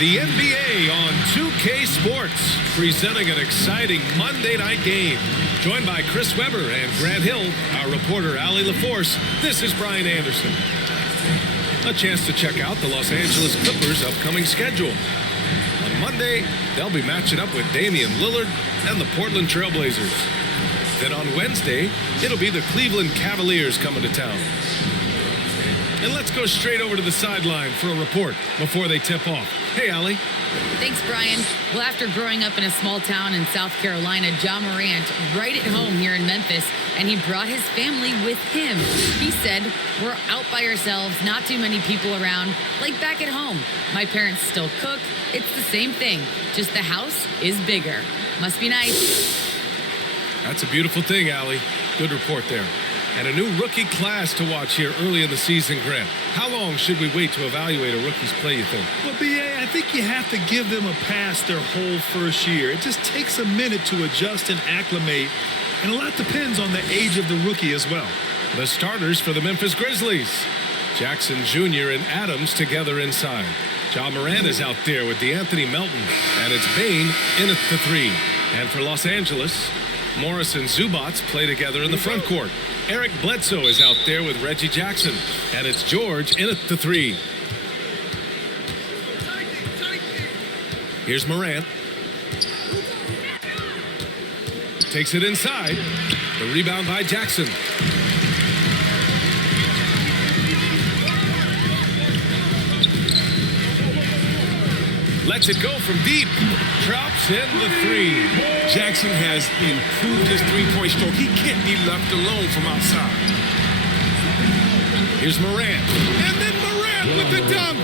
the NBA on 2K Sports, presenting an exciting Monday night game. Joined by Chris Webber and Grant Hill, our reporter Allie LaForce, this is Brian Anderson. A chance to check out the Los Angeles Clippers' upcoming schedule. On Monday, they'll be matching up with Damian Lillard and the Portland Trailblazers. Then on Wednesday, it'll be the Cleveland Cavaliers coming to town. And let's go straight over to the sideline for a report before they tip off. Hey, Allie. Thanks, Brian. Well, after growing up in a small town in South Carolina, Ja Morant right at home here in Memphis, and he brought his family with him. He said, "We're out by ourselves, not too many people around, like back at home. My parents still cook. It's the same thing, just the house is bigger. Must be nice." That's a beautiful thing, Allie. Good report there. And a new rookie class to watch here early in the season, Grant. How long should we wait to evaluate a rookie's play, you think? Well, B.A., I think you have to give them a pass their whole first year. It just takes a minute to adjust and acclimate, and a lot depends on the age of the rookie as well. The starters for the Memphis Grizzlies. Jackson Jr. and Adams together inside. Ja Morant is out there with DeAnthony Melton, and it's Bane in at the three. And for Los Angeles, Morris and Zubac play together in the front court. Eric Bledsoe is out there with Reggie Jackson, and it's George in at the three. Here's Morant. Takes it inside. The rebound by Jackson. Lets it go from deep. Drops in the three. Jackson has improved his three-point stroke. He can't be left alone from outside. Here's Morant. And then Morant with the dunk.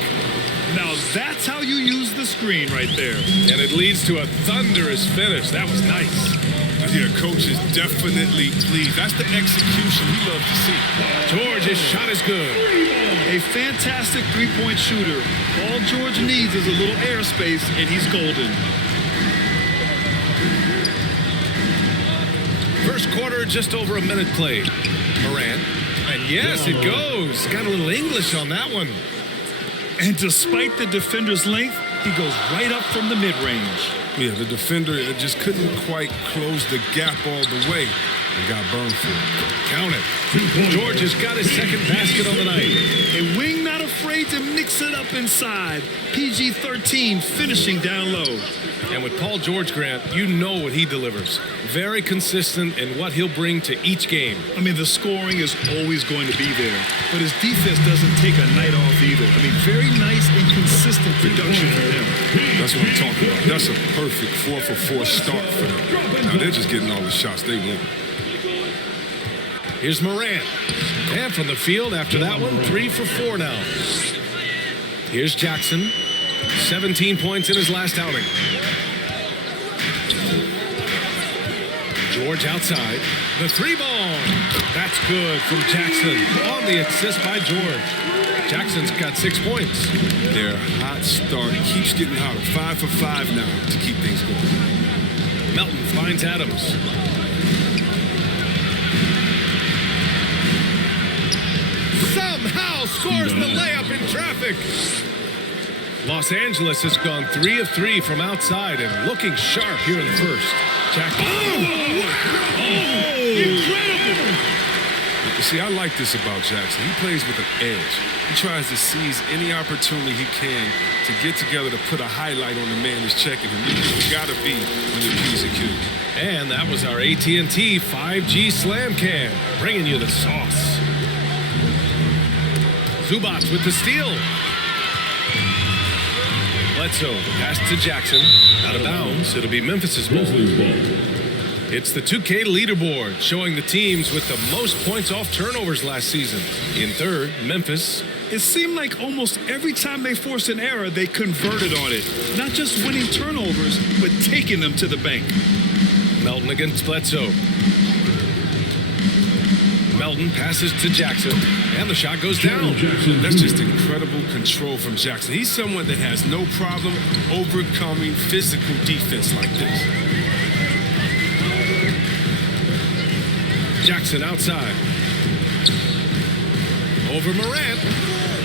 Now that's how you use the screen right there. And it leads to a thunderous finish. That was nice. Yeah, coach is definitely pleased. That's the execution we love to see. George's shot is good. A fantastic three-point shooter. All George needs is a little airspace, and he's golden. First quarter, just over a minute played. Morant. And yes, it goes. Got a little English on that one. And despite the defender's length, he goes right up from the mid-range. Yeah, the defender just couldn't quite close the gap all the way and got burned for it. Count it. George has got his second basket on the night. A wing not afraid to mix it up inside. PG-13 finishing down low. And with Paul George, Grant, you know what he delivers. Very consistent in what he'll bring to each game. I mean, the scoring is always going to be there, but his defense doesn't take a night off either. I mean, very nice and consistent production from him. That's what I'm talking about. That's a perfect 4-for-4 start for them. Now they're just getting all the shots they want. Here's Morant. And from the field after that one, 3 for 4 now. Here's Jackson. 17 points in his last outing. George outside. The three ball. That's good from Jackson. On the assist by George. Jackson's got 6 points. Their hot start keeps getting hotter. 5 for 5 now to keep things going. Melton finds Adams. Somehow scores the layup in traffic. Los Angeles has gone 3 of 3 from outside and looking sharp here in the first. Jackson. Incredible! You see, I like this about Jackson. He plays with an edge. He tries to seize any opportunity he can to get together to put a highlight on the man who's checking him. You've got to be on your P's and Q's. And that was our AT&T 5G Slam Cam, bringing you the sauce. Zubac with the steal. Bledsoe pass to Jackson. Out of bounds. It'll be Memphis's ball. It's the 2K leaderboard showing the teams with the most points off turnovers last season. In third, Memphis. It seemed like almost every time they forced an error, they converted on it. Not just winning turnovers, but taking them to the bank. Melton against Bledsoe. Melton passes to Jackson, and the shot goes down. That's just incredible control from Jackson. He's someone that has no problem overcoming physical defense like this. Jackson outside. Over Morant.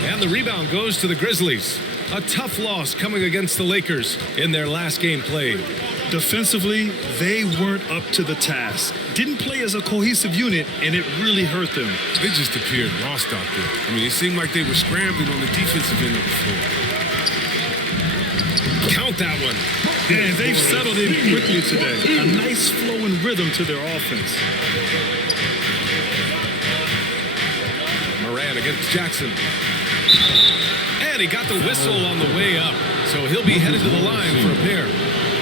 And the rebound goes to the Grizzlies. A tough loss coming against the Lakers in their last game played. Defensively, they weren't up to the task. Didn't play as a cohesive unit, and it really hurt them. They just appeared lost out there. I mean, it seemed like they were scrambling on the defensive end of the floor. Count that one. And they've settled in quickly today. A nice flow and rhythm to their offense. Moran against Jackson. And he got the whistle on the way up. So he'll be headed to the line for a pair.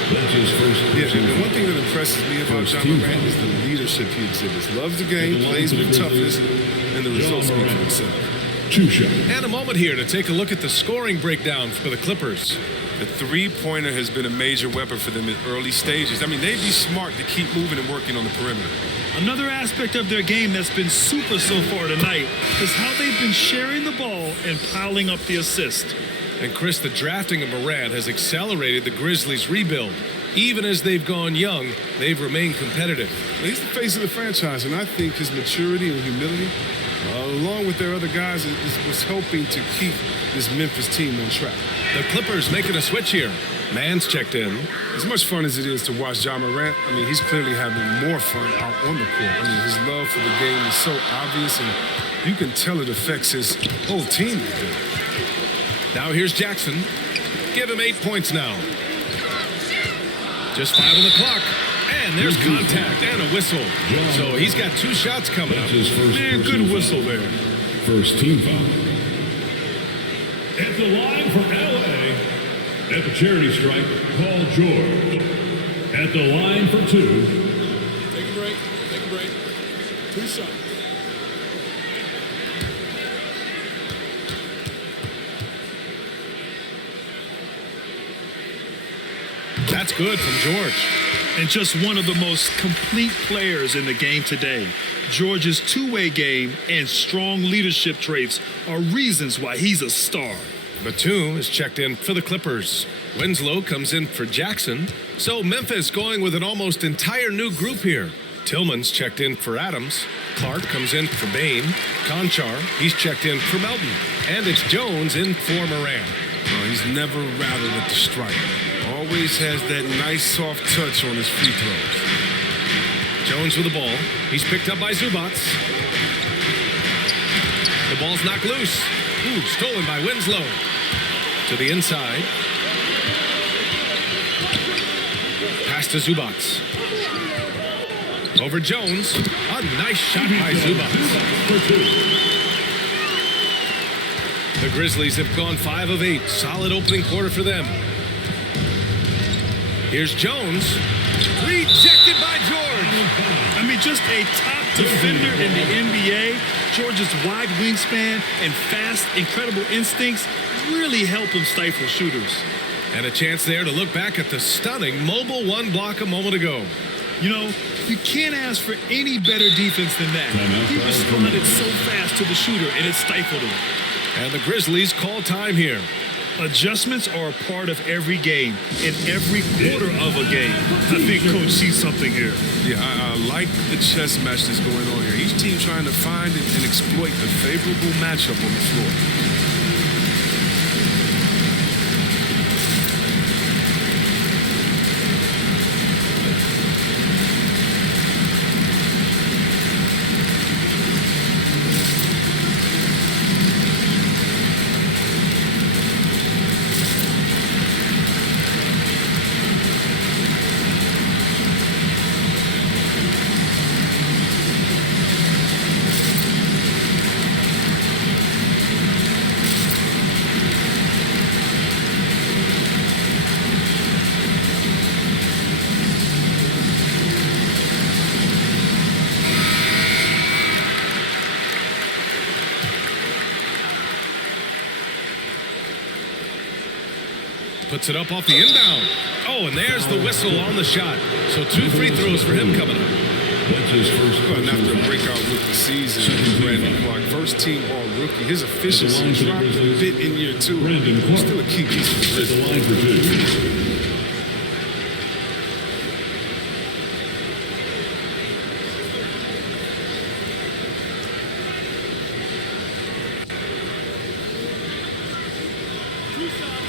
Yeah, and one thing that impresses me about John Morant is the leadership he exhibits. Loves the game, plays with toughness, and the results speak for himself. And a moment here to take a look at the scoring breakdown for the Clippers. The three-pointer has been a major weapon for them in early stages. I mean, they'd be smart to keep moving and working on the perimeter. Another aspect of their game that's been super so far tonight is how they've been sharing the ball and piling up the assist. And Chris, the drafting of Morant has accelerated the Grizzlies' rebuild. Even as they've gone young, they've remained competitive. He's the face of the franchise, and I think his maturity and humility, along with their other guys, was helping to keep this Memphis team on track. The Clippers making a switch here. Man's checked in. As much fun as it is to watch John Morant, I mean, he's clearly having more fun out on the court. I mean, his love for the game is so obvious, and you can tell it affects his whole team. Now here's Jackson. Give him 8 points now. Just 5 on the clock. And there's contact and a whistle. So he's got 2 shots coming up. Man, good whistle there. First team foul. At the line for LA, at the charity stripe, Paul George. At the line for 2. Take a break. 2 shots. That's good from George. And just one of the most complete players in the game today. George's two-way game and strong leadership traits are reasons why he's a star. Batum is checked in for the Clippers. Winslow comes in for Jackson. So Memphis going with an almost entire new group here. Tillman's checked in for Adams. Clark comes in for Bain. Conchar, he's checked in for Melton. And it's Jones in for Moran. Oh, he's never rattled at the stripe. Always has that nice soft touch on his free throws. Jones with the ball. He's picked up by Zubac. The ball's knocked loose. Ooh, stolen by Winslow. To the inside. Pass to Zubac. Over Jones. A nice shot by Zubac. The Grizzlies have gone 5 of 8. Solid opening quarter for them. Here's Jones. Rejected by George. I mean, just a top defender in the NBA. George's wide wingspan and fast, incredible instincts really help him stifle shooters. And a chance there to look back at the stunning mobile 1 block a moment ago. You know, you can't ask for any better defense than that. He responded so fast to the shooter, and it stifled him. And the Grizzlies call time here. Adjustments are a part of every game, in every quarter of a game. I think Coach sees something here. Yeah, I like the chess match that's going on here. Each team trying to find and exploit a favorable matchup on the floor. Puts it up off the inbound. Oh, and there's the whistle on the shot. So 2 free throws for him coming up. That's his first. Well, and after a breakout rookie season, Brandon Clark, first team all-rookie, his efficiency dropped a bit in year 2. Still a key piece for the At the Grizzlies. line for 2. Two shots.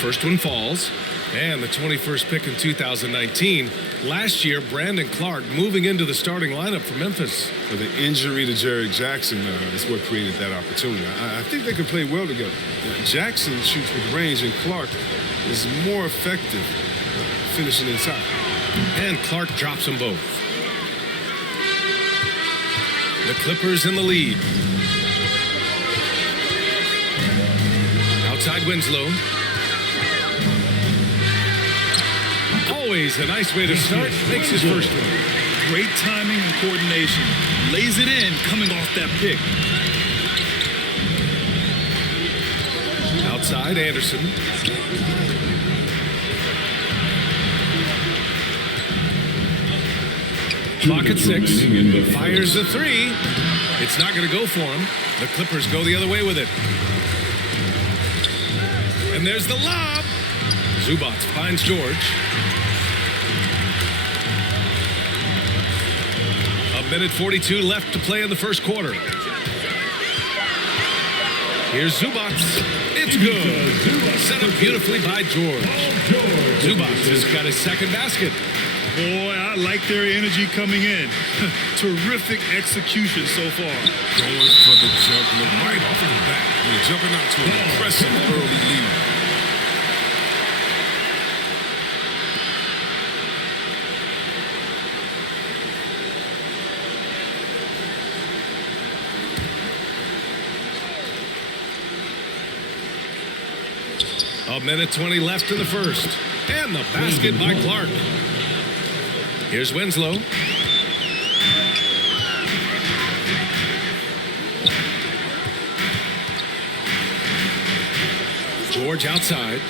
First one falls. And the 21st pick in 2019. Last year, Brandon Clark moving into the starting lineup for Memphis. So the injury to Jared Jackson is what created that opportunity. I think they could play well together. Jackson shoots with range, and Clark is more effective finishing inside. And Clark drops them both. The Clippers in the lead. Outside Winslow. Always a nice way to start. Makes his first one. Great timing and coordination. Lays it in coming off that pick. Outside Anderson. Clock at 6. Fires the 3. It's not going to go for him. The Clippers go the other way with it. And there's the lob. Zubac finds George. A minute 42 left to play in the first quarter. Here's Zubac. It's good. Set up beautifully by George. Zubac has got his second basket. Boy, I like their energy coming in. Terrific execution so far. Going for the juggler right off the bat. They're jumping out to an impressive early lead. A minute 20 left in the first. And the basket by Clark. Here's Winslow. George outside.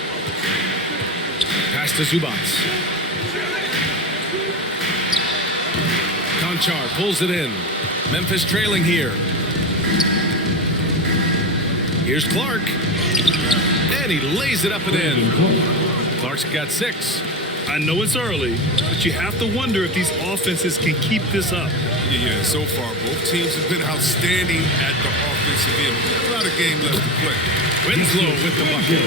Pass to Zubac. Conchar pulls it in. Memphis trailing here. Here's Clark. And he lays it up and in. Clark's got 6. I know it's early, but you have to wonder if these offenses can keep this up. Yeah, so far, both teams have been outstanding at the offensive end. A lot of game left to play. Winslow with the bucket.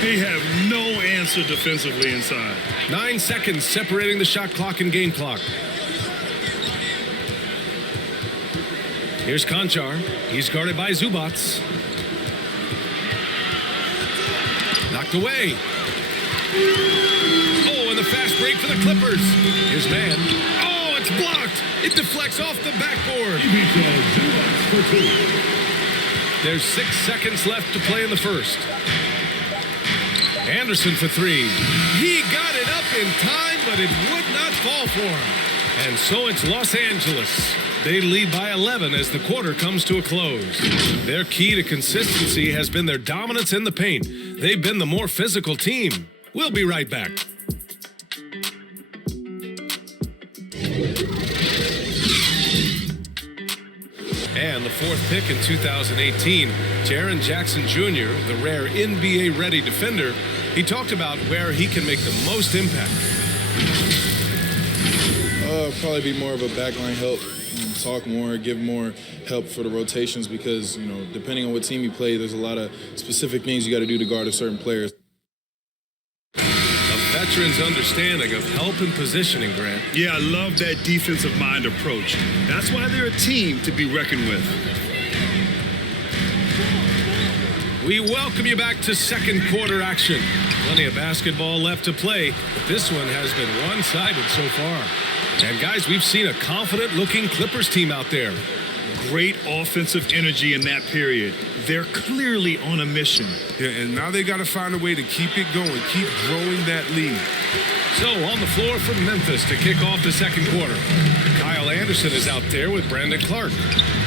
They have no answer defensively inside. 9 seconds separating the shot clock and game clock. Here's Conchar. He's guarded by Zubac. Knocked away. Oh, and the fast break for the Clippers. Here's man. Oh, it's blocked. It deflects off the backboard. There's 6 seconds left to play in the first. Anderson for 3. He got it up in time, but it would not fall for him. And so it's Los Angeles. They lead by 11 as the quarter comes to a close. Their key to consistency has been their dominance in the paint. They've been the more physical team. We'll be right back. And the 4th pick in 2018, Jaren Jackson Jr., the rare NBA-ready defender, he talked about where he can make the most impact. Probably be more of a backline help, talk more, give more help for the rotations because, you know, depending on what team you play, there's a lot of specific things you got to do to guard a certain player. A veteran's understanding of help and positioning, Grant. Yeah, I love that defensive mind approach. That's why they're a team to be reckoned with. We welcome you back to second quarter action. Plenty of basketball left to play, but this one has been one-sided so far. And guys, we've seen a confident-looking Clippers team out there. Great offensive energy in that period. They're clearly on a mission. Yeah, and now they got to find a way to keep it going, keep growing that lead. So on the floor for Memphis to kick off the second quarter. Kyle Anderson is out there with Brandon Clark.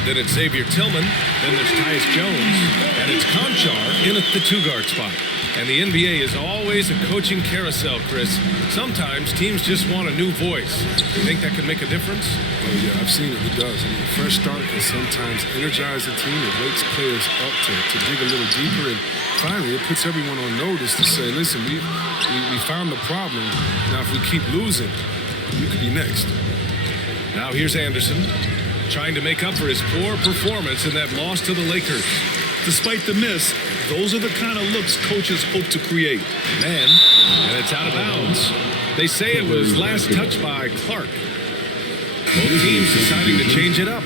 Then it's Xavier Tillman. Then there's Tyus Jones. And it's Conchar in at the 2-guard spot. And the NBA is always a coaching carousel, Chris. Sometimes teams just want a new voice. You think that can make a difference? Oh, yeah, I've seen it. It does. I mean, a fresh start can sometimes energize the team. It wakes players up to dig a little deeper. And finally, it puts everyone on notice to say, listen, we found the problem. Now, if we keep losing, we could be next. Now here's Anderson, trying to make up for his poor performance in that loss to the Lakers. Despite the miss, those are the kind of looks coaches hope to create. Man, and it's out of bounds. They say it was last touched by Clark. Both teams deciding to change it up.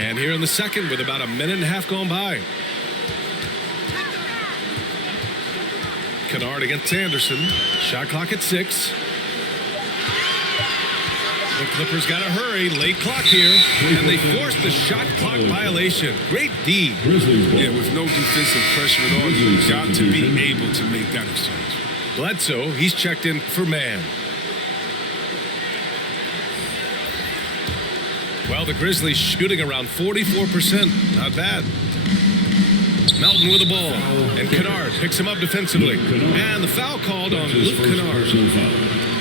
And here in the second with about a minute and a half gone by. Kennard against Anderson. Shot clock at 6. The Clippers got to hurry. Late clock here. And they forced the shot clock violation. Great D. Yeah, with no defensive pressure at all, you've got to be able to make that exchange. Bledsoe, he's checked in for man. Well, the Grizzlies shooting around 44%. Not bad. Melton with the ball. And Kennard picks him up defensively. And the foul called on Luke Kennard.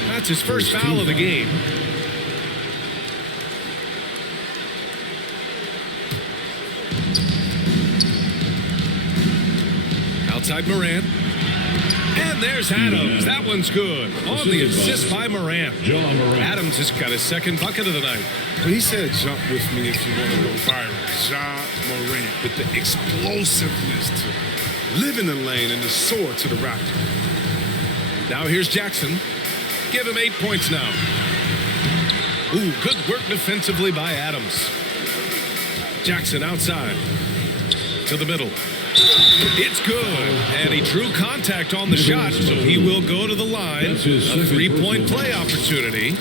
That's his first foul of the game. Outside Morant. And there's Adams. That one's good. On the assist by Morant. Adams has got his second bucket of the night. When he said jump with me if you want to go viral, Ja Morant with the explosiveness to live in the lane and the sword to the Raptor. Now here's Jackson. Give him 8 points now. Ooh, good work defensively by Adams. Jackson outside. To the middle. It's good. And he drew contact on the shot, so he will go to the line. A 3-point play opportunity.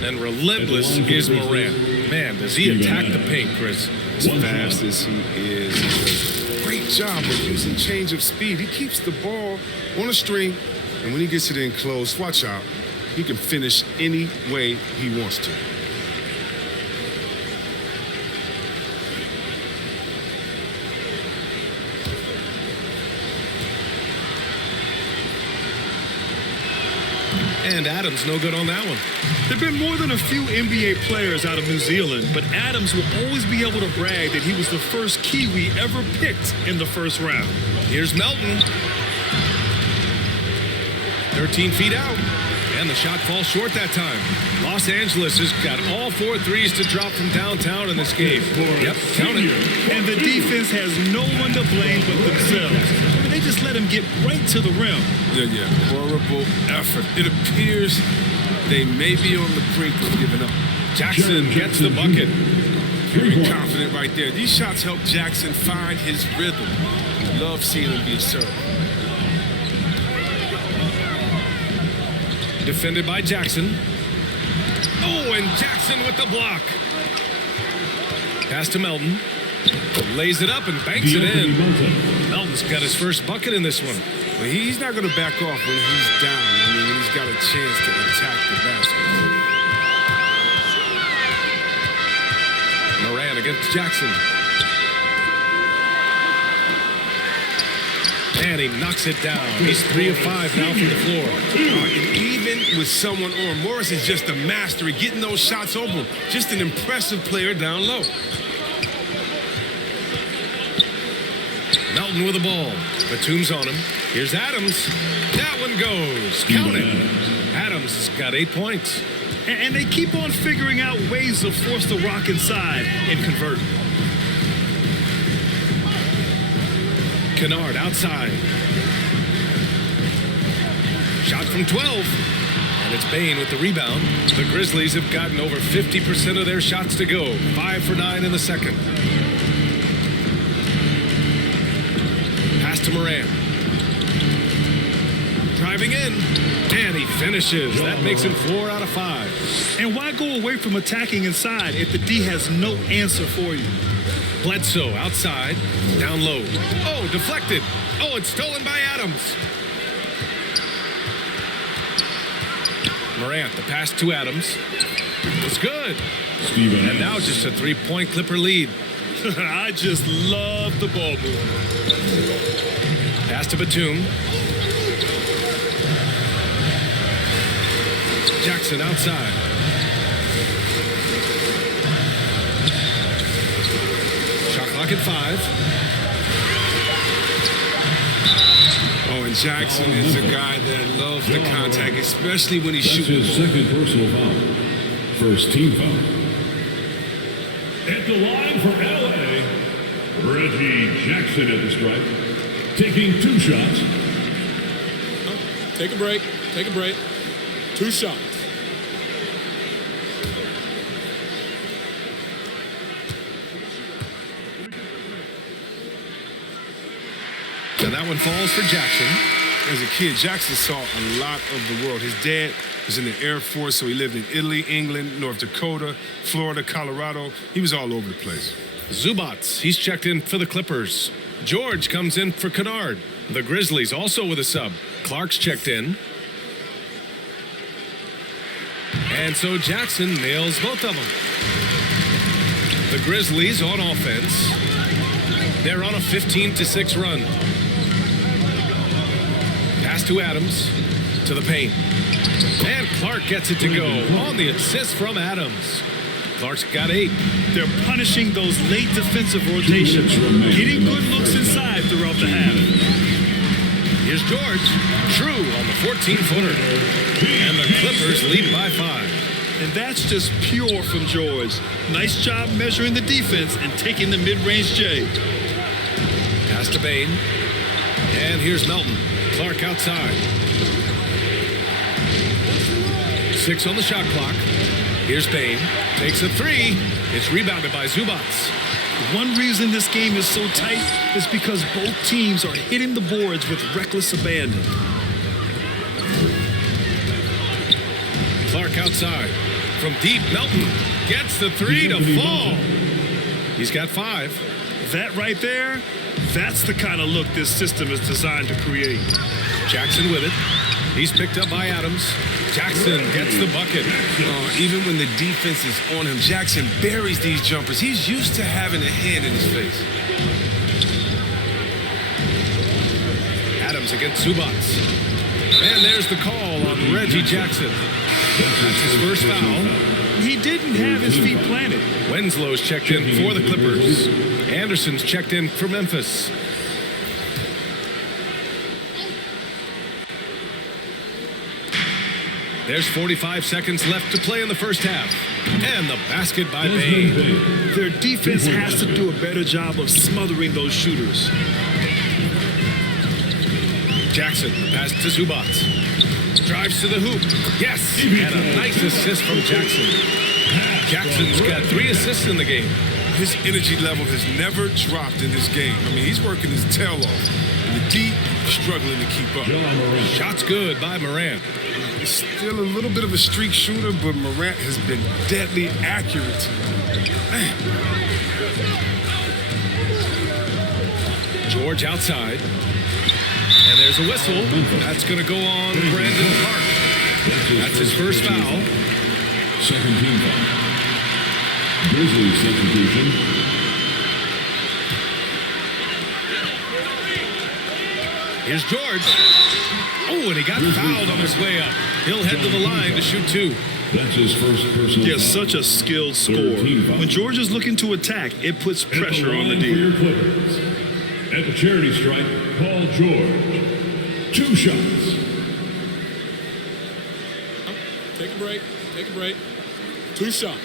And relentless is Morant. Man, does he attack the paint, Chris? As fast as he is. Great job of using change of speed. He keeps the ball on a string, and when he gets it in close, watch out. He can finish any way he wants to. And Adams no good on that one. There have been more than a few NBA players out of New Zealand, but Adams will always be able to brag that he was the first Kiwi ever picked in the first round. Here's Melton. 13 feet out. And the shot falls short that time. Los Angeles has got all 4 threes to drop from downtown in this game. Yep, count it. And the defense has no one to blame but themselves. They just let him get right to the rim. Yeah. Horrible effort. It appears they may be on the brink of giving up. Jackson gets the bucket. Very confident right there. These shots help Jackson find his rhythm. Love seeing him be assertive. Defended by Jackson. Oh, and Jackson with the block. Pass to Melton. Lays it up and banks it in. Melton's got his first bucket in this one. Well, he's not going to back off when he's down. I mean, when he's got a chance to attack the basket. Moran against Jackson. And he knocks it down. He's 3 of 5 now from the floor. And even with someone on, Morris is just a master at getting those shots open. Just an impressive player down low. Melton with the ball. Batum's on him. Here's Adams. That one goes. Count it. Adams has got 8 points. And they keep on figuring out ways to force the rock inside and convert. Kennard outside. Shot from 12. And it's Bane with the rebound. The Grizzlies have gotten over 50% of their shots to go. 5 for 9 in the second. Pass to Morant. Driving in. And he finishes. That makes him 4 out of 5. And why go away from attacking inside if the D has no answer for you? Bledsoe outside, down low. Oh, deflected. Oh, it's stolen by Adams. Morant, the pass to Adams. It's good. And now just a 3-point Clipper lead. I just love the ball move. Pass to Batum. Jackson outside. clock at 5. Oh, and Jackson is a guy that loves the contact, especially when he's That's shooting. his second personal foul. First team foul. At the line for LA, Reggie Jackson at the stripe, taking 2 shots. Take a break. Take a break. 2 shots. And that one falls for Jackson. As a kid, Jackson saw a lot of the world. His dad was in the Air Force, so he lived in Italy, England, North Dakota, Florida, Colorado. He was all over the place. Zubats, he's checked in for the Clippers. George comes in for Kennard. The Grizzlies also with a sub. Clark's checked in. And so Jackson nails both of them. The Grizzlies on offense. They're on a 15-6 run. Pass to Adams, to the paint. And Clark gets it to go on the assist from Adams. Clark's got 8. They're punishing those late defensive rotations, getting good looks inside throughout the half. Here's George. True on the 14-footer. And the Clippers lead by 5. And that's just pure from George. Nice job measuring the defense and taking the mid-range J. Pass to Bain. And here's Melton. Clark outside. 6 on the shot clock. Here's Bain. Takes a 3. It's rebounded by Zubats. One reason this game is so tight is because both teams are hitting the boards with reckless abandon. Clark outside. From deep, Melton gets the 3 to fall. He's got 5. That right there, that's the kind of look this system is designed to create. Jackson with it. He's picked up by Adams. Jackson gets the bucket. Even when the defense is on him, Jackson buries these jumpers. He's used to having a hand in his face. Adams against Zubats. And there's the call on Reggie Jackson. That's his first foul. He didn't have his feet planted. Wenslow's checked in for the Clippers. Anderson's checked in for Memphis. There's 45 seconds left to play in the first half. And the basket by Bain. Their defense has to do a better job of smothering those shooters. Jackson, pass to Zubats. Drives to the hoop. Yes! And a nice assist from Jackson. Jackson's got 3 assists in the game. His energy level has never dropped in this game. I mean, he's working his tail off. And the D struggling to keep up. Shot's good by Morant. He's still a little bit of a streak shooter, but Morant has been deadly accurate. Man. George outside. And there's a whistle. That's going to go on Brandon Clark. That's his first foul. Second team foul. Grizzlies substitution. Here's George. Oh, and he got fouled on his way up. He'll head to the line to shoot 2. That's his first personal He foul. has such a skilled scorer. When George is looking to attack, it puts pressure on the At the line for D. your Clippers. At the charity stripe, Paul George. 2 shots. Take a break. Take a break. 2 shots.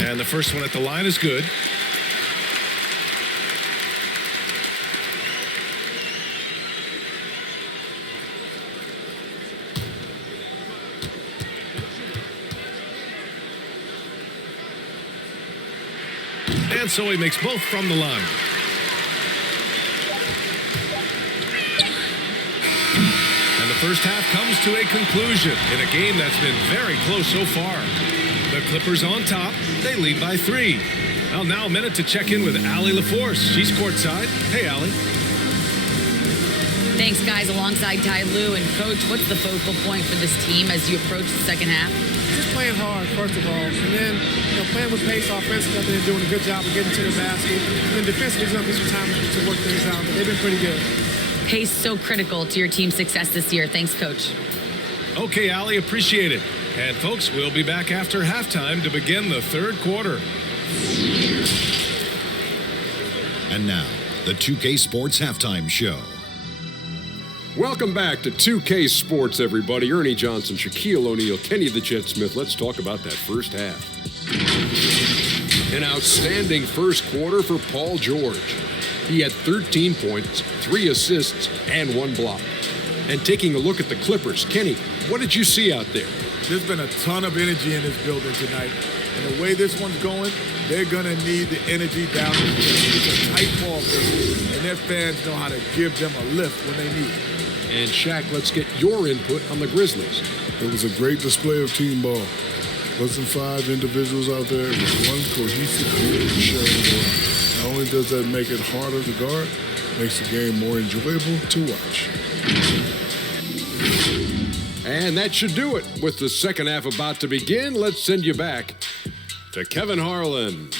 And the first one at the line is good. And so he makes both from the line. And the first half comes to a conclusion in a game that's been very close so far. The Clippers on top. They lead by 3. Well, now a minute to check in with Allie LaForce. She's courtside. Hey, Allie. Thanks, guys. Alongside Ty Lue and Coach, what's the focal point for this team as you approach the second half? Just playing hard, first of all, and then playing with pace offensively. I think they're doing a good job of getting to the basket. And then defensively, it's going to be some time to work things out, but they've been pretty good. Pace so critical to your team's success this year. Thanks, Coach. Okay, Allie, appreciate it. And folks, we'll be back after halftime to begin the third quarter. And now, the 2K Sports Halftime Show. Welcome back to 2K Sports, everybody. Ernie Johnson, Shaquille O'Neal, Kenny the Jet Smith. Let's talk about that first half. An outstanding first quarter for Paul George. He had 13 points, 3 assists, and 1 block. And taking a look at the Clippers, Kenny, what did you see out there? There's been a ton of energy in this building tonight. And the way this one's going, they're going to need the energy down the stretch. It's a tight ball game, and their fans know how to give them a lift when they need it. And Shaq, let's get your input on the Grizzlies. It was a great display of team ball. Wasn't 5 individuals out there. It was one cohesive group sharing ball. Not only does that make it harder to guard, it makes the game more enjoyable to watch. And that should do it. With the second half about to begin, let's send you back to Kevin Harlan.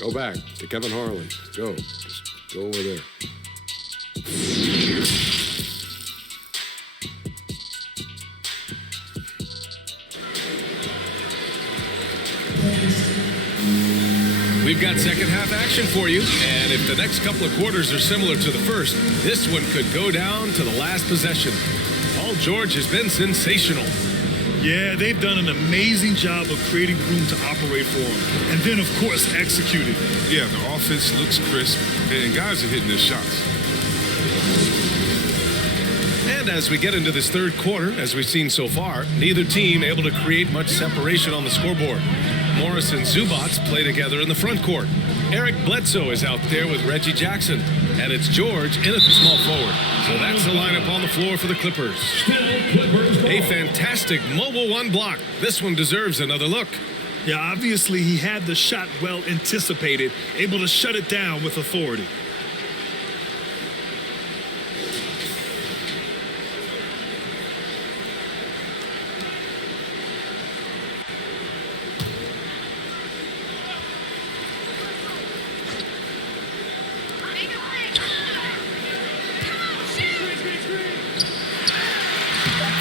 Go back to Kevin Harlan. Go. Just go over there. We've got second half action for you, and if the next couple of quarters are similar to the first, this one could go down to the last possession. Paul George has been sensational. Yeah, they've done an amazing job of creating room to operate for him, and then, of course, executing. Yeah, the offense looks crisp, and guys are hitting their shots. And as we get into this third quarter, as we've seen so far, neither team able to create much separation on the scoreboard. Morris and Zubats play together in the front court. Eric Bledsoe is out there with Reggie Jackson. And it's George in at the small forward. So that's the lineup on the floor for the Clippers. A fantastic mobile 1 block. This one deserves another look. Yeah, obviously he had the shot well anticipated, able to shut it down with authority.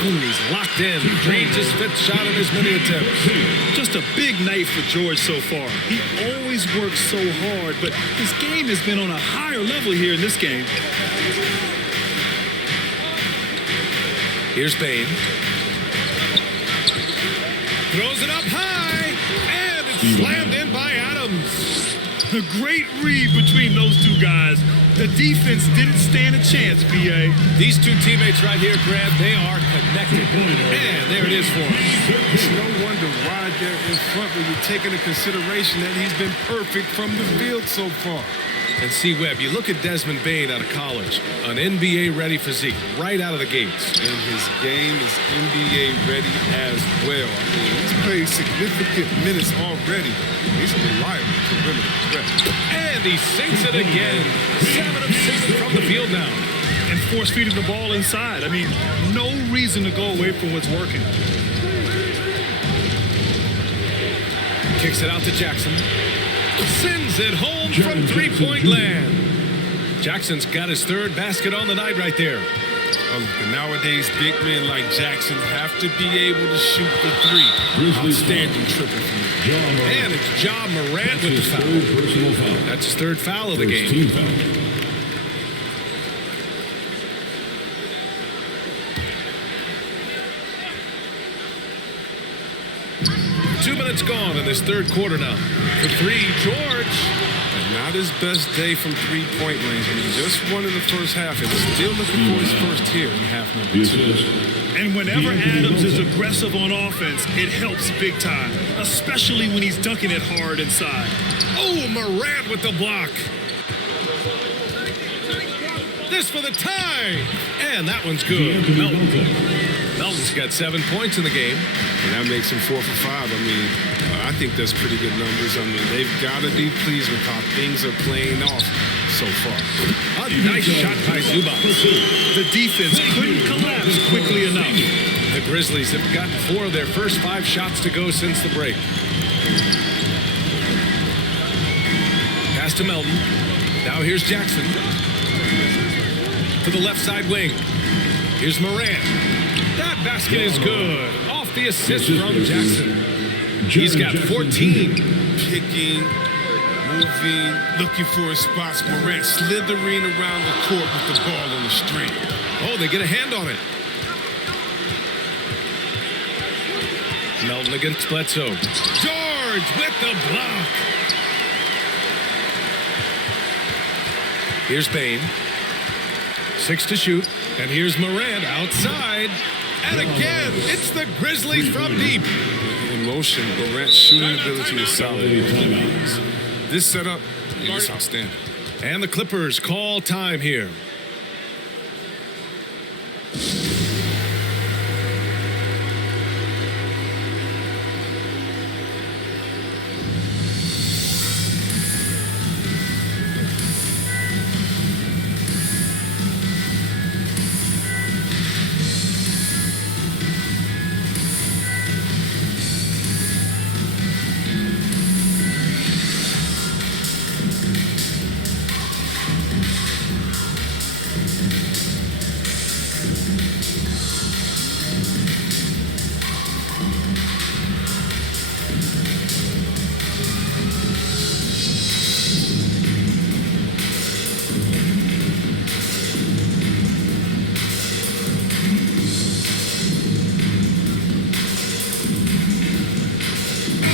He's locked in. Drains his 5th shot in as many attempts. Just a big night for George so far. He always works so hard, but his game has been on a higher level here in this game. Here's Bain. Throws it up high, and it's slammed in by Adams. A great read between those two guys. The defense didn't stand a chance, B.A. These two teammates right here, Grant, they are connected. And there it is for him. It's no wonder why they're in front when you take into consideration that he's been perfect from the field so far. And see, Webb, you look at Desmond Bain out of college, an NBA-ready physique right out of the gates. And his game is NBA-ready as well. I mean, he's played significant minutes already. He's a reliable perimeter threat. And he sinks it again. 7 of 7 from the field now. And force-feeding the ball inside. I mean, no reason to go away from what's working. Kicks it out to Jackson. Sends it home from three-point land. Jackson's got his 3rd basket on the night right there. Nowadays, big men like Jackson have to be able to shoot the 3. Outstanding triple from him. And it's Ja Morant with the foul. That's his 3rd foul of the game. 2 minutes gone in this 3rd quarter now. For 3, George. And not his best day from three-point range. I mean, just won in the first half and still looking for his first here in half number 2. And whenever Adams is aggressive on offense, it helps big time, especially when he's dunking it hard inside. Oh, Morant with the block. This for the tie. And that one's good. Melton's got 7 points in the game. And that makes him 4 for 5. I mean, I think that's pretty good numbers. I mean, they've got to be pleased with how things are playing off so far. A nice shot by Zubac. The defense couldn't collapse quickly enough. The Grizzlies have gotten 4 of their first 5 shots to go since the break. Pass to Melton. Now here's Jackson. To the left side wing. Here's Morant. That basket is good. Off the assist from Jackson. He's got 14. Picking, moving, looking for his spots. Morant slithering around the court with the ball on the string. Oh, they get a hand on it. Melton against Bledsoe. George with the block. Here's Bane. 6 to shoot. And here's Morant outside. And again, it's the Grizzlies from deep. In motion, Morant's shooting ability is solid. This setup is outstanding. And the Clippers call time here.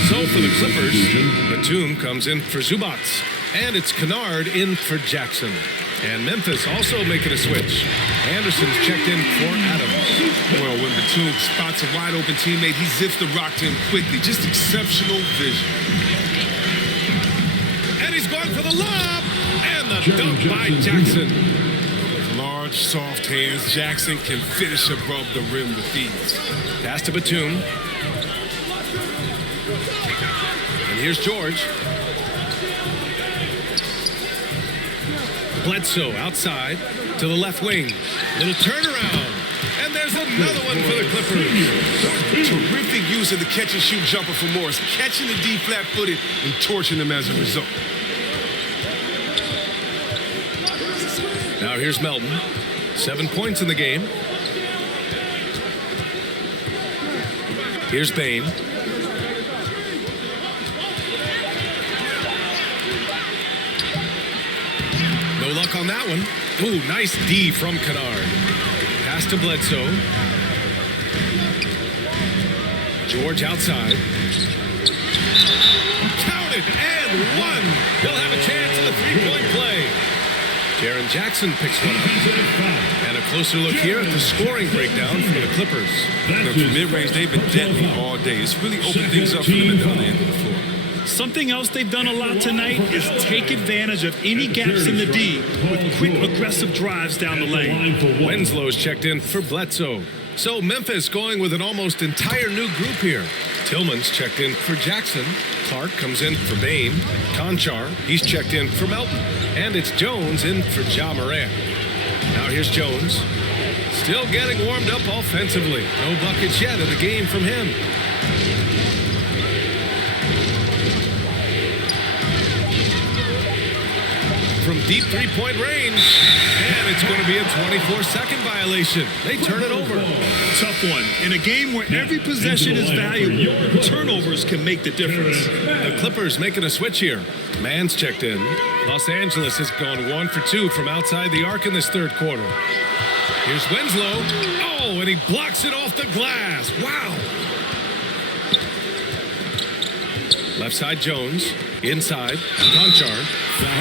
So for the Clippers, Batum comes in for Zubats. And it's Kennard in for Jackson. And Memphis also making a switch. Anderson's checked in for Adams. Well, when Batum spots a wide open teammate, he zips the rock to him quickly. Just exceptional vision. And he's going for the lob. And the dunk by Jackson. With large, soft hands, Jackson can finish above the rim with ease. Pass to Batum. And here's George. Bledsoe outside to the left wing. Little turnaround. And there's another one for the Clippers. Terrific use of the catch-and-shoot jumper for Morris. Catching the D flat-footed and torching them as a result. Now here's Melton. 7 points in the game. Here's Bane. No luck on that one. Ooh, nice D from Kennard. Pass to Bledsoe. George outside. Counted and one. He'll have a chance in the three-point play. Jaren Jackson picks one up. And a closer look here at the scoring breakdown for the Clippers. From mid-range, they've been deadly all day. It's really opened things up for them down the end of the floor. Something else they've done a lot tonight is take advantage of any gaps in the D with quick, aggressive drives down the lane. Winslow's checked in for Bledsoe. So Memphis going with an almost entire new group here. Tillman's checked in for Jackson. Clark comes in for Bane. Conchar, he's checked in for Melton. And it's Jones in for Ja Morant. Now here's Jones. Still getting warmed up offensively. No buckets yet in the game from him. From deep three-point range. And it's going to be a 24-second violation. They turn it over. Tough one. In a game where every possession is valuable, turnovers can make the difference. The Clippers making a switch here. Mann's checked in. Los Angeles has gone 1 for 2 from outside the arc in this third quarter. Here's Winslow. Oh, and he blocks it off the glass. Wow. Left side Jones. Inside, Conchar.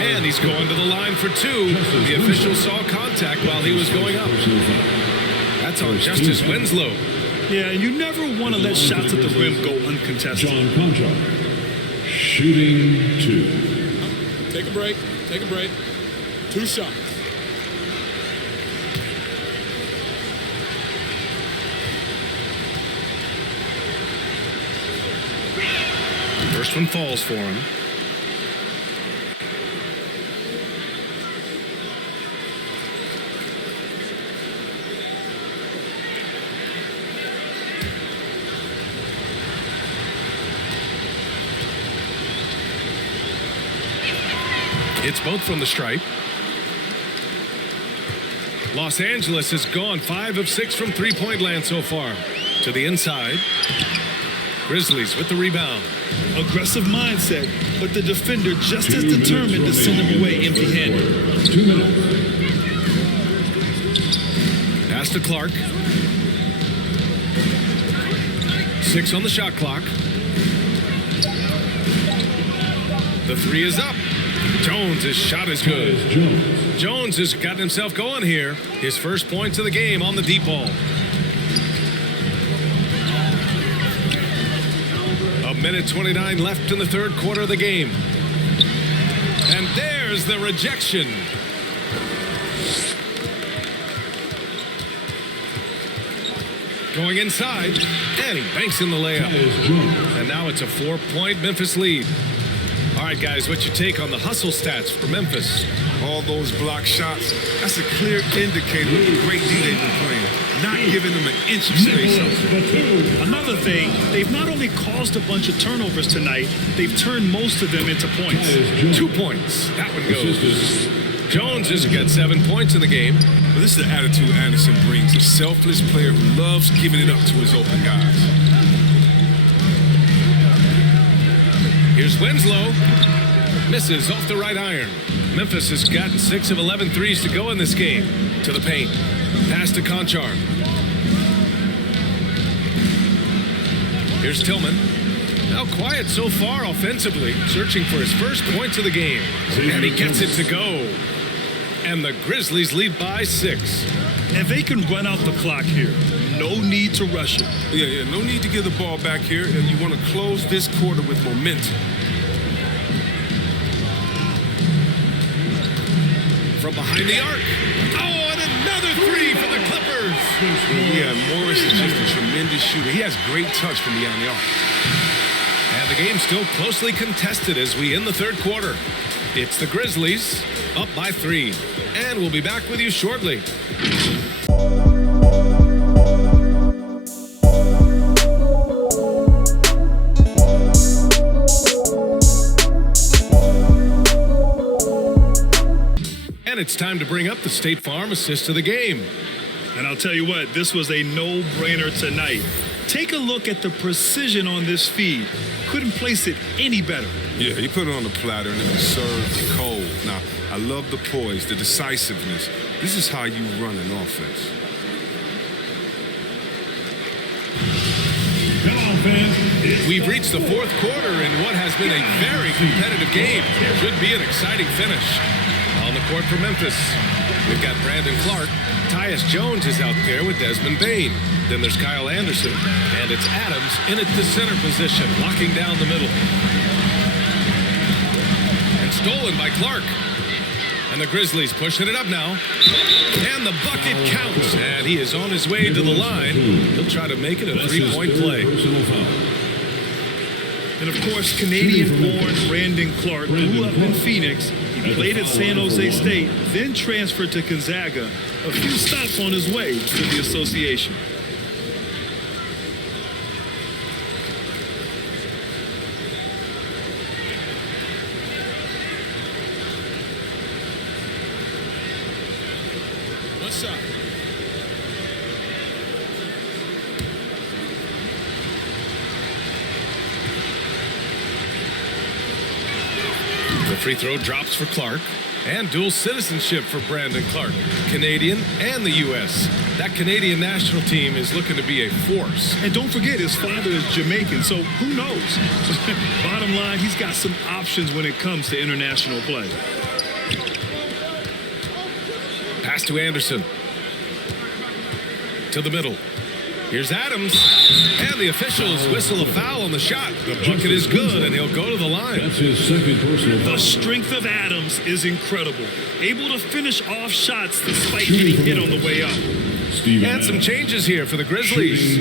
And he's going to the line for 2. The official saw contact while he was going up. That's on Justice Winslow. Yeah, you never want to let shots at the rim go uncontested. John Conchar, shooting 2. Take a break. Take a break. 2 shots. First one falls for him. It's both from the stripe. Los Angeles has gone 5 of 6 from three-point land so far. To the inside. Grizzlies with the rebound. Aggressive mindset, but the defender just as determined to send him away empty-handed. 2 minutes. Pass to Clark. 6 on the shot clock. The three is up. Jones' shot is good. Jones has gotten himself going here. His first points of the game on the deep ball. A minute 29 left in the third quarter of the game. And there's the rejection. Going inside, and he banks in the layup. And now it's a 4-point Memphis lead. All right, guys, what's your take on the hustle stats for Memphis? All those block shots, that's a clear indicator of the great D they've been playing. Not giving them an inch of space. Another thing, they've not only caused a bunch of turnovers tonight, they've turned most of them into points. 2 points. That one goes. Jones has got 7 points in the game. But this is the attitude Anderson brings. A selfless player who loves giving it up to his open guys. Here's Winslow. Misses off the right iron. Memphis has got 6 of 11 threes to go in this game. To the paint. Pass to Conchar. Here's Tillman. Now quiet so far offensively. Searching for his first points of the game. And he gets it to go. And the Grizzlies lead by 6. And they can run out the clock here. No need to rush it. Yeah, no need to give the ball back here. And you want to close this quarter with momentum. From behind the arc. Oh, and another three for the Clippers. Yeah, Morris is just a tremendous shooter. He has great touch from beyond the arc. And the game's still closely contested as we end the third quarter. It's the Grizzlies up by 3. And we'll be back with you shortly. And it's time to bring up the State Farm assist of the game. And I'll tell you what, this was a no-brainer tonight. Take a look at the precision on this feed. Couldn't place it any better. Yeah, he put it on the platter and it was served cold. Now, I love the poise, the decisiveness. This is how you run an offense. Come on, fans. We've reached the fourth quarter in what has been a very competitive game. Should be an exciting finish. On the court for Memphis, we've got Brandon Clark. Tyus Jones is out there with Desmond Bain. Then there's Kyle Anderson, and it's Adams in at the center position, locking down the middle. And stolen by Clark. And the Grizzlies pushing it up now. And the bucket counts. And he is on his way to the line. He'll try to make it a three-point play. And, of course, Canadian-born Brandon Clark grew up in Phoenix. He played at San Jose State, then transferred to Gonzaga. A few stops on his way to the association. What's up? The free throw drops for Clark. And dual citizenship for Brandon Clark. Canadian and the U.S. That Canadian national team is looking to be a force. And don't forget, his father is Jamaican, so who knows? Bottom line, he's got some options when it comes to international play. Pass to Anderson. To the middle. Here's Adams. And the officials whistle a foul on the shot. The bucket is good, and he'll go to the line. That's his second personal foul. The strength of Adams is incredible. Able to finish off shots despite getting hit on the way up. And some changes here for the Grizzlies.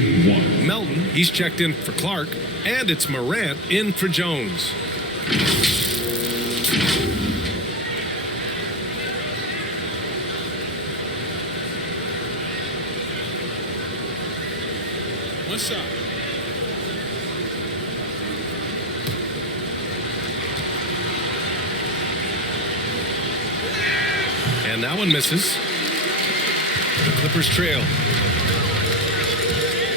Melton, he's checked in for Clark. And it's Morant in for Jones. What's up? And that one misses. Clippers trail.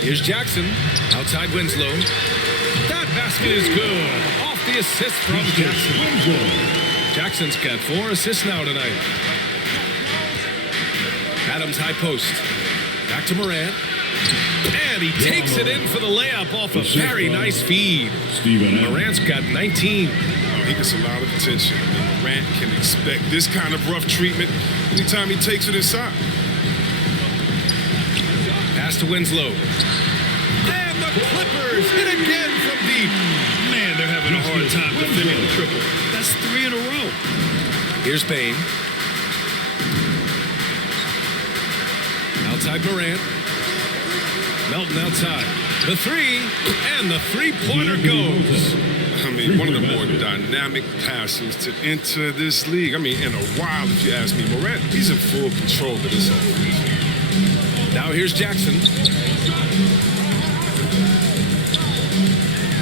Here's Jackson. Outside Winslow. That basket is good. Off the assist from Jackson. Jackson's got 4 assists now tonight. Adams high post. Back to Morant. And he takes it in for the layup off a very nice feed. Morant's got 19. He gets a lot of attention. Morant can expect this kind of rough treatment anytime he takes it inside. Pass to Winslow. And the Clippers hit again from deep. Man, they're having a hard time defending the triple. That's 3 in a row. Here's Bane. Outside Morant. Melton outside. The 3, and the three-pointer goes. I mean, one of the more dynamic passes to enter this league. I mean, in a while, if you ask me. Morant, he's in full control of this offense. Now here's Jackson.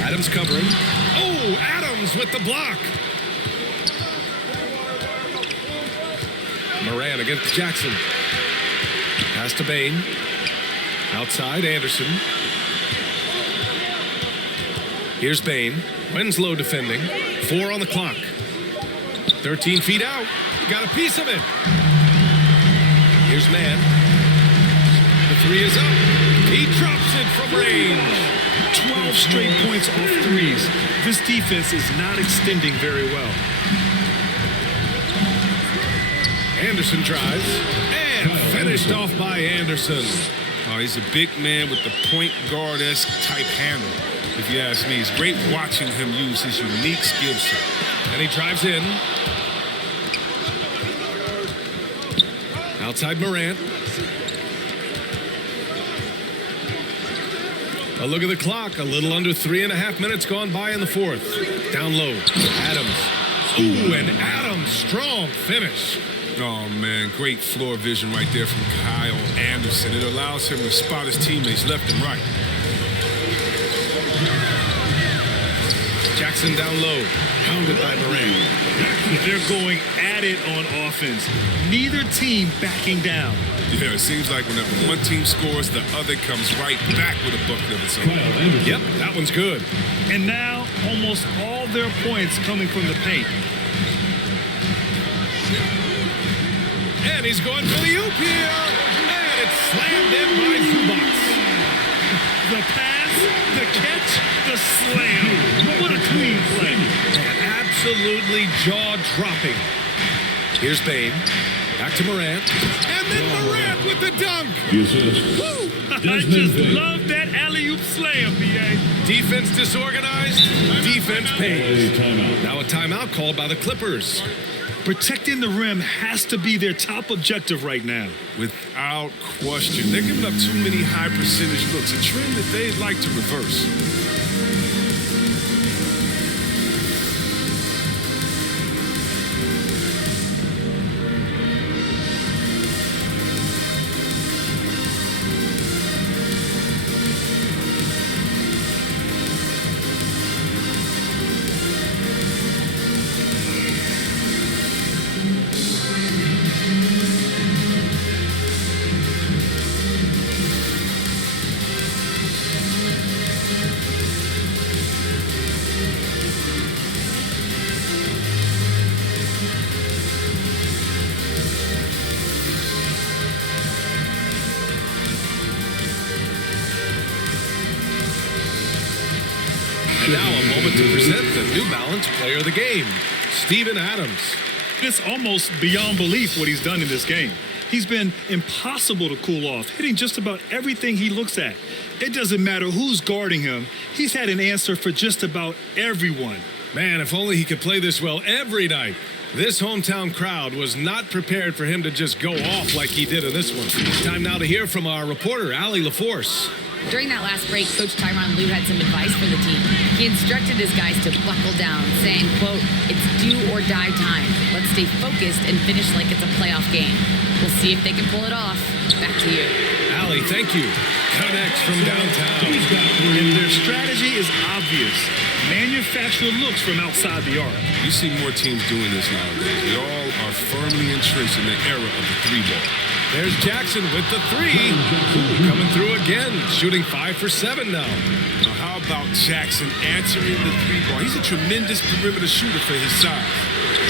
Adams covering. Oh, Adams with the block. Morant against Jackson. Pass to Bane. Outside, Anderson. Here's Bane. Winslow defending. 4 on the clock. 13 feet out. Got a piece of it. Here's Mann. The 3 is up. He drops it from range. 12 straight points off threes. This defense is not extending very well. Anderson drives. And finished off by Anderson. Oh, he's a big man with the point guard-esque type handle. If you ask me, it's great watching him use his unique skill set. And he drives in. Outside Morant. A look at the clock. A little under 3.5 minutes gone by in the 4th. Down low. Adams. Ooh, and Adams, strong finish. Oh, man, great floor vision right there from Kyle Anderson. It allows him to spot his teammates left and right. Jackson down low. Pounded by Morant. They're going at it on offense. Neither team backing down. Yeah, it seems like whenever one team scores, the other comes right back with a bucket of its own. Yep, that one's good. And now, almost all their points coming from the paint. And he's going for the oop here. And it's slammed in by Zubac. The pass, the catch, the slam. What a clean play. And absolutely jaw-dropping. Here's Bane. Back to Morant. And then Morant with the dunk. Woo! I just love that alley-oop slam, B.A. Defense disorganized. Defense pays. Now a timeout called by the Clippers. Protecting the rim has to be their top objective right now. Without question. They're giving up too many high percentage looks, a trend that they'd like to reverse. And now a moment to present the New Balance Player of the Game, Steven Adams. It's almost beyond belief what he's done in this game. He's been impossible to cool off, hitting just about everything he looks at. It doesn't matter who's guarding him. He's had an answer for just about everyone. Man, if only he could play this well every night. This hometown crowd was not prepared for him to just go off like he did in this one. Time now to hear from our reporter, Allie LaForce. During that last break, Coach Tyronn Lue had some advice for the team. He instructed his guys to buckle down, saying, quote, "It's do or die time. Let's stay focused and finish like it's a playoff game. We'll see if they can pull it off." Back to you. Allie, thank you. Connex from downtown. And their strategy is obvious. Manufacture looks from outside the arc. You see more teams doing this nowadays. They all are firmly entrenched in the era of the 3-ball. There's Jackson with the three. Coming through again, shooting 5 for 7 now. Now, how about Jackson answering the three ball? He's a tremendous perimeter shooter for his size.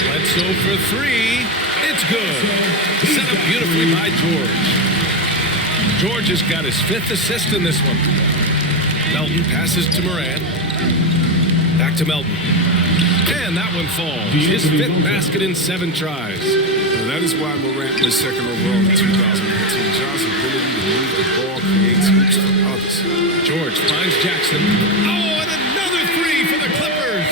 Bledsoe for 3. It's good. Set up beautifully by George. George has got his 5th assist in this one. Melton passes to Morant. Back to Melton. And that one falls. His 5th basket in 7 tries. Now, that is why Morant was second overall in 2018. John's ability to move the ball creates hoops for others. George finds Jackson. Oh, and another 3 for the Clippers.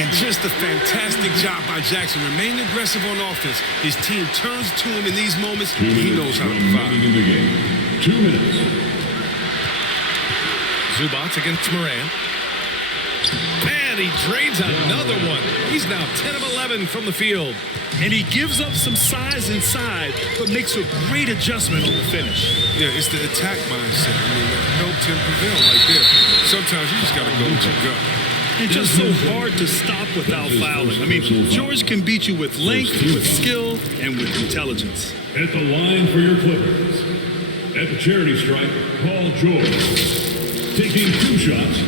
And just a fantastic job by Jackson. Remaining aggressive on offense. His team turns to him in these moments. He knows how to provide. 2 minutes. Zubac against Morant. And he drains another one. He's now 10 of 11 from the field. And he gives up some size inside, but makes a great adjustment on the finish. Yeah, it's the attack mindset. I mean, that helped him prevail right there. Sometimes you just got to go with your gut. And just so hard to stop without fouling. I mean, George can beat you with length, with skill, and with intelligence. At the line for your Clippers. At the charity stripe, Paul George. Taking 2 shots.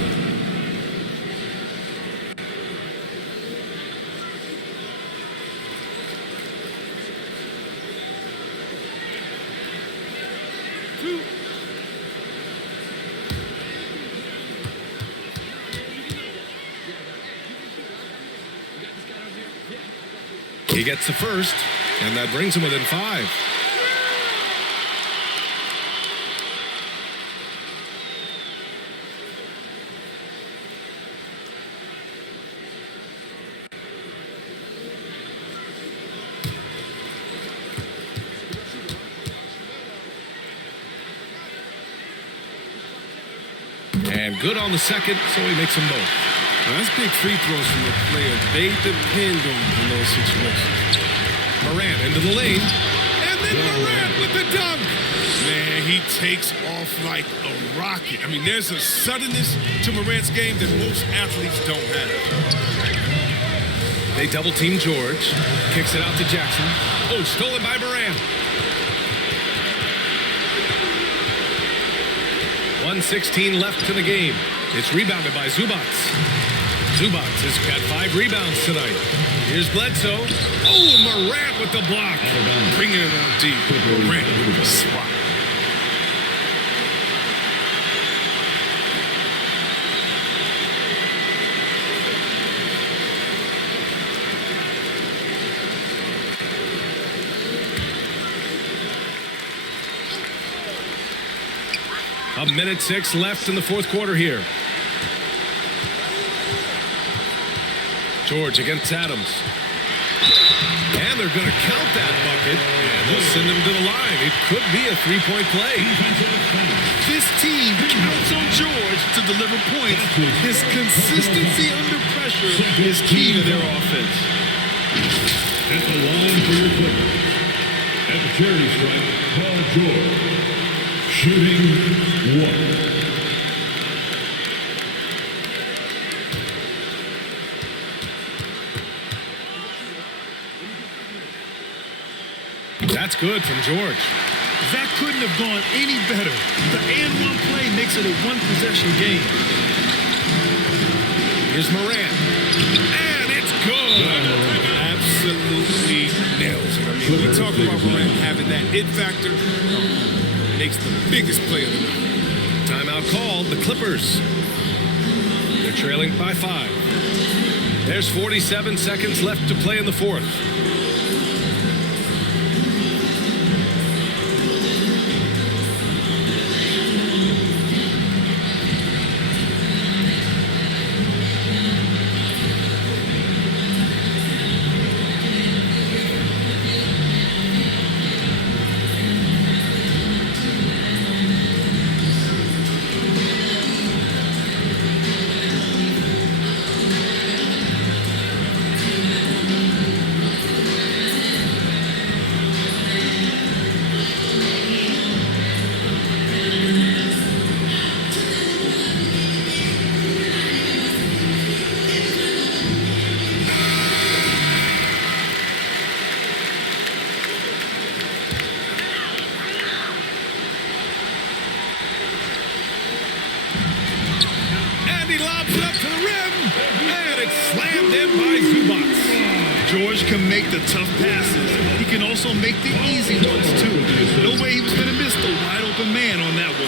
He gets the first, and that brings him within 5. And good on the second, so he makes them both. Now, that's big free throws from a player. They depend on in those situations. Morant into the lane. And then Morant with the dunk. Man, he takes off like a rocket. I mean, there's a suddenness to Morant's game that most athletes don't have. They double team George. Kicks it out to Jackson. Oh, stolen by Morant. 1:16 left in the game. It's rebounded by Zubac. Zubac has got 5 rebounds tonight. Here's Bledsoe. Oh, Morant with the block. Bringing it on deep. Morant with the swat. A minute 6 left in the 4th quarter here. George against Adams. And they're going to count that bucket. And they'll send him to the line. It could be a 3-point play. This team counts on George to deliver points. His consistency under pressure is key to their offense. At the line for your Clippers. At the charity stripe, Paul George. Shooting 1. That's good from George. That couldn't have gone any better. The and-one play makes it a 1-possession game. Here's Morant. And it's good. Absolutely nails it. I mean, we talk about Morant having that it factor. Makes the biggest play of the night. Timeout called. The Clippers. They're trailing by 5. There's 47 seconds left to play in the 4th. Lobbed in by Zubac. George can make the tough passes. He can also make the easy ones, too. No way he was going to miss the wide-open man on that one.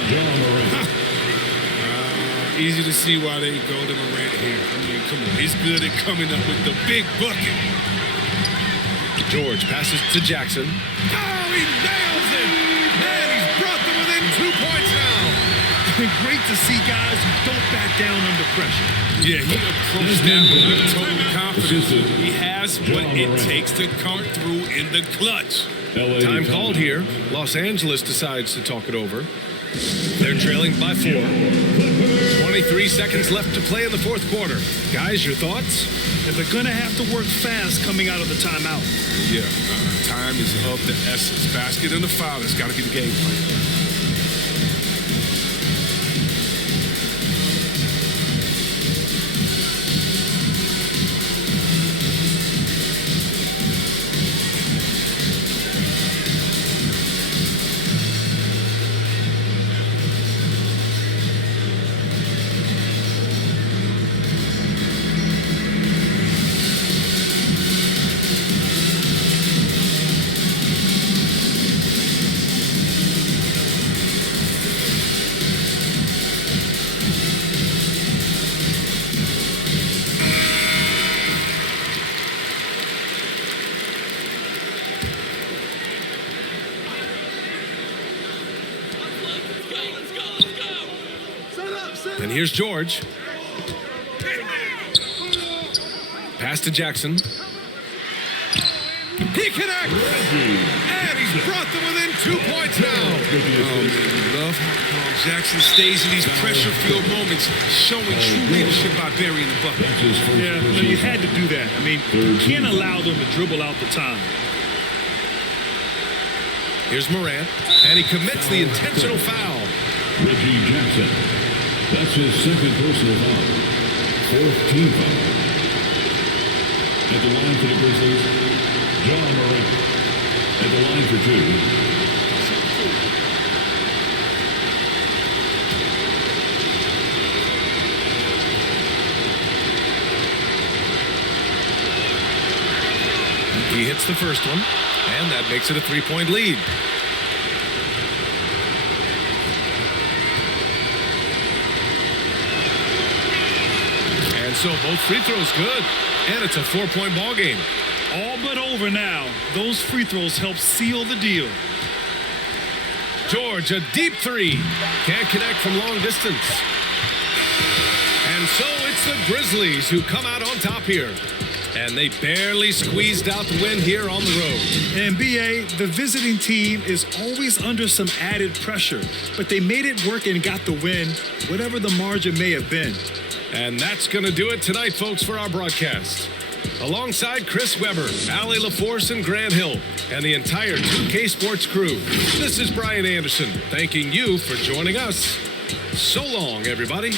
Easy to see why they go to Morant here. I mean, come on. He's good at coming up with the big bucket. George passes to Jackson. Oh, he nails it! And he's brought them within 2 points now. Great to see guys who don't back down under pressure. Yeah, he approached that one with total confidence. He has what it takes to come through in the clutch. Time called here. Los Angeles decides to talk it over. They're trailing by 4. 23 seconds left to play in the fourth quarter. Guys, your thoughts? And they're going to have to work fast coming out of the timeout. Yeah, time is of the essence. Basket and the foul, that's got to be the game plan. And here's George. Pass to Jackson. He connects! And he's brought them within 2 points now. Love how Jackson stays in these pressure-filled moments, showing true leadership by burying the bucket. Yeah, no, you had to do that. I mean, you can't allow them to dribble out the time. Here's Morant, and he commits the intentional foul. Reggie Jackson. That's his second personal foul. 4th team foul. At the line for the Grizzlies, John Morant. At the line for 2. He hits the first one, and that makes it a 3-point lead. And so both free throws good, and it's a 4-point ball game. All but over now. Those free throws help seal the deal. George, a deep 3. Can't connect from long distance. And so it's the Grizzlies who come out on top here. And they barely squeezed out the win here on the road. NBA, the visiting team is always under some added pressure, but they made it work and got the win, whatever the margin may have been. And that's going to do it tonight, folks, for our broadcast. Alongside Chris Webber, Allie LaForce, and Grant Hill, and the entire 2K Sports crew, this is Brian Anderson, thanking you for joining us. So long, everybody.